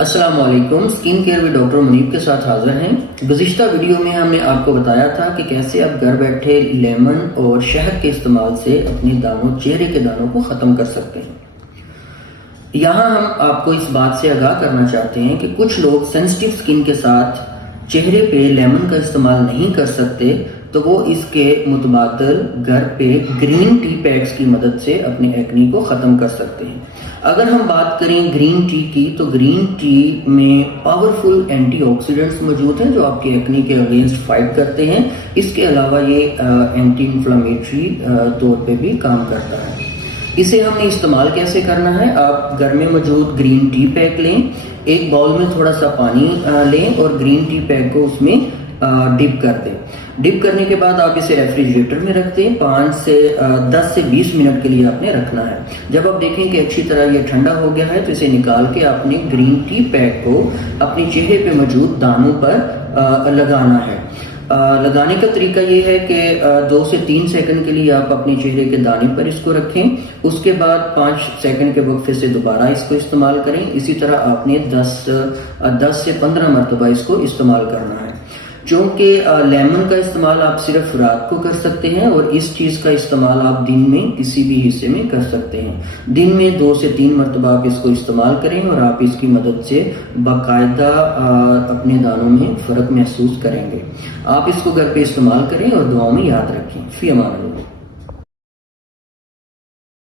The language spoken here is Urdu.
السلام علیکم، اسکن کیئر ود ڈاکٹر منیب کے ساتھ حاضر ہیں۔ گزشتہ ویڈیو میں ہم نے آپ کو بتایا تھا کہ کیسے آپ گھر بیٹھے لیمن اور شہد کے استعمال سے اپنے دانوں، چہرے کے دانوں کو ختم کر سکتے ہیں۔ یہاں ہم آپ کو اس بات سے آگاہ کرنا چاہتے ہیں کہ کچھ لوگ سینسٹیو اسکن کے ساتھ چہرے پہ لیمن کا استعمال نہیں کر سکتے، تو وہ اس کے متبادل گھر پہ گرین ٹی پیکس کی مدد سے اپنے ایکنی کو ختم کر سکتے ہیں۔ اگر ہم بات کریں گرین ٹی کی، تو گرین ٹی میں پاورفل اینٹی آکسیڈنٹس موجود ہیں جو آپ کے ایکنی کے اگینسٹ فائٹ کرتے ہیں۔ اس کے علاوہ یہ اینٹی انفلامیٹری طور پہ بھی کام کرتا ہے۔ اسے ہم نے استعمال کیسے کرنا ہے؟ آپ گھر میں موجود گرین ٹی پیک لیں، ایک باؤل میں تھوڑا سا پانی لیں اور گرین ٹی پیک کو اس میں ڈپ کر دیں۔ ڈپ کرنے کے بعد آپ اسے ریفریجریٹر میں رکھ دیں۔ 10 سے 20 منٹ کے لیے آپ نے رکھنا ہے۔ جب آپ دیکھیں کہ اچھی طرح یہ ٹھنڈا ہو گیا ہے تو اسے نکال کے آپ نے گرین ٹی پیک کو اپنے چہرے پہ موجود دانوں پر لگانا ہے۔ لگانے کا طریقہ یہ ہے کہ 2 سے 3 سیکنڈ کے لیے آپ اپنے چہرے کے دانے پر اس کو رکھیں، اس کے بعد 5 سیکنڈ کے وقفے سے دوبارہ اس کو استعمال کریں۔ اسی طرح آپ نے 10 سے 15 مرتبہ اس کو استعمال کرنا ہے۔ چونکہ لیمن کا استعمال آپ صرف رات کو کر سکتے ہیں اور اس چیز کا استعمال آپ دن میں کسی بھی حصے میں کر سکتے ہیں۔ دن میں 2 سے 3 مرتبہ آپ اس کو استعمال کریں اور آپ اس کی مدد سے باقاعدہ اپنے دانوں میں فرق محسوس کریں گے۔ آپ اس کو گھر پہ استعمال کریں اور دعاؤں میں یاد رکھیں۔ فی امان اللہ۔